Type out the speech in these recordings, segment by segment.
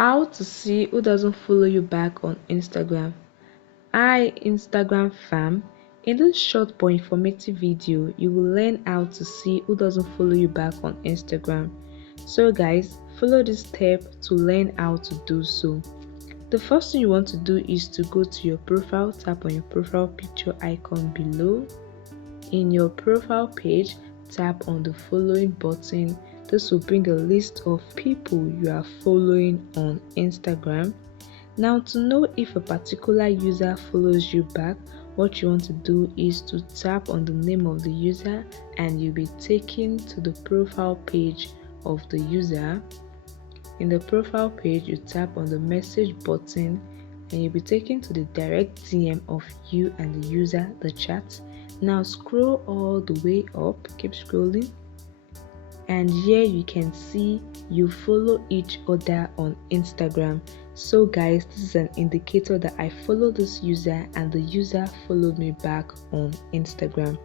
How to see who doesn't follow you back on Instagram. Hi Instagram fam, in this short but informative video you will learn how to see who doesn't follow you back on Instagram. So guys, follow this step to learn how to do so. The first thing you want to do is to go to your profile, tap on your profile picture icon below. In your profile page, tap on the following button. This will bring a list of people you are following on Instagram. Now, to know if a particular user follows you back, what you want to do is to tap on the name of the user and you'll be taken to the profile page of the user. In the profile page, you tap on the message button and you'll be taken to the direct DM of you and the user, the chat. Now scroll all the way up, keep scrolling, and here you can see you follow each other on Instagram. So guys, this is an indicator that I follow this user and the user followed me back on Instagram.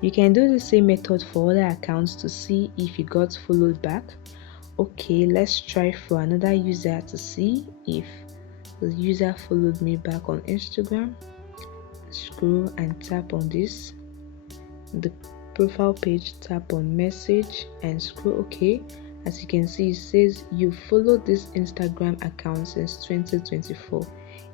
You can do the same method for other accounts to see if you got followed back. Okay, let's try for another user to see if the user followed me back on Instagram. Scroll and tap on this, the profile page, tap on message and scroll. Okay, as you can see, it says you followed this Instagram account since 2024.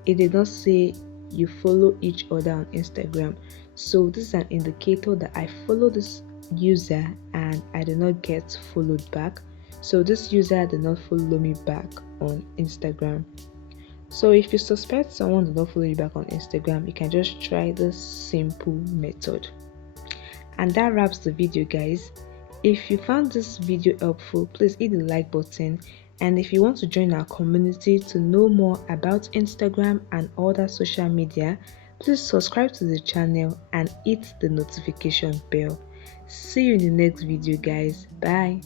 It did not say you follow each other on Instagram, so this is an indicator that I follow this user and I did not get followed back. So this user did not follow me back on Instagram. So if you suspect someone did not follow you back on Instagram, you can just try this simple method. And that wraps the video, guys. If you found this video helpful, please hit the like button, and if you want to join our community to know more about Instagram and other social media, please subscribe to the channel and hit the notification bell. See you in the next video, guys. Bye.